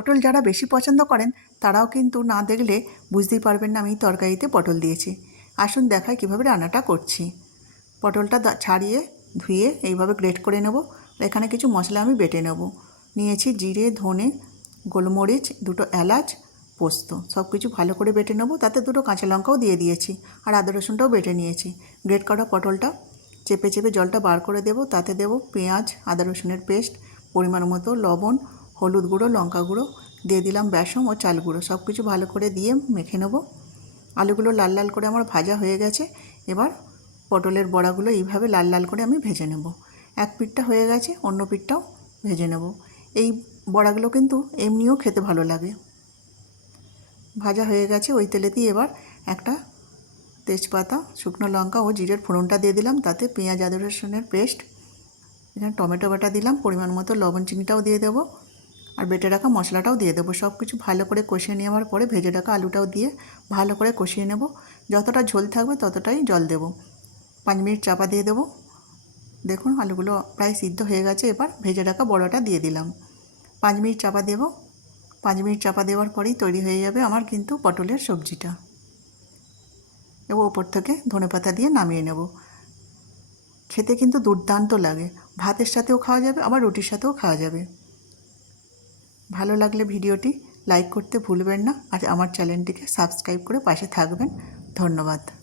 পটল যারা বেশি পছন্দ করেন তারাও কিন্তু না দেখলে বুঝতেই পারবেন না আমি তরকারিতে পটল দিয়েছি। আসুন দেখাই কীভাবে রান্নাটা করছি। পটলটা ছাড়িয়ে ধুয়ে এইভাবে গ্রেট করে নেব। এখানে কিছু মশলা আমি বেটে নেব। নিয়েছি জিরে, ধনে, গোলমরিচ, দুটো এলাচ, পোস্ত, সব কিছু ভালো করে বেটে নেব। তাতে দুটো কাঁচা লঙ্কাও দিয়ে দিয়েছি আর আদা রসুনটাও বেটে নিয়েছি। গ্রেট করা পটলটা চেপে চেপে জলটা বার করে দেব। তাতে দেব পেঁয়াজ, আদা রসুনের পেস্ট, পরিমাণ মতো লবণ, হলুদ গুঁড়ো, লঙ্কা গুঁড়ো, দিয়ে দিলাম বেসন ও চাল গুঁড়ো। সব কিছু ভালো করে দিয়ে মেখে নেব। আলুগুলো লাল লাল করে আমার ভাজা হয়ে গেছে। এবার পটলের বড়াগুলো এইভাবে লাল লাল করে আমি ভেজে নেব। এক পিঠটা হয়ে গেছে, অন্য পিঠটাও ভেজে নেব। এই বড়াগুলো কিন্তু এমনিও খেতে ভালো লাগে। ভাজা হয়ে গেছে। ওই তেলেতেই এবার একটা তেজপাতা, শুকনো লঙ্কা ও জিরের ফোড়নটা দিয়ে দিলাম। তাতে পেঁয়াজ, আদা রসুনের পেস্ট, এখানে টমেটো বাটা দিলাম, পরিমাণ মতো লবণ, চিনিটাও দিয়ে দেবো আর বেটে রাখা মশলাটাও দিয়ে দেবো। সব কিছু ভালো করে কষিয়ে নেওয়ার পরে ভেজে রাখা আলুটাও দিয়ে ভালো করে কষিয়ে নেব। যতটা ঝোল থাকবে ততটাই জল দেব। 5 মিনিট চাপা দিয়ে দেবো। দেখুন আলুগুলো প্রায় সিদ্ধ হয়ে গেছে। এবার ভেজে রাখা বড়াটা দিয়ে দিলাম। 5 মিনিট চাপা দেব। 5 মিনিট চাপা দেওয়ার পরেই তৈরি হয়ে যাবে আমার কিন্তু পটলের সবজিটা। এবং ওপর থেকে ধনেপাতা দিয়ে নামিয়ে নেব। খেতে কিন্তু দুর্দান্ত লাগে। ভাতের সাথেও খাওয়া যাবে, আবার রুটির সাথেও খাওয়া যাবে। ভালো লাগলে ভিডিওটি লাইক করতে ভুলবেন না আর আমার চ্যানেলটিকে সাবস্ক্রাইব করে পাশে থাকবেন। ধন্যবাদ।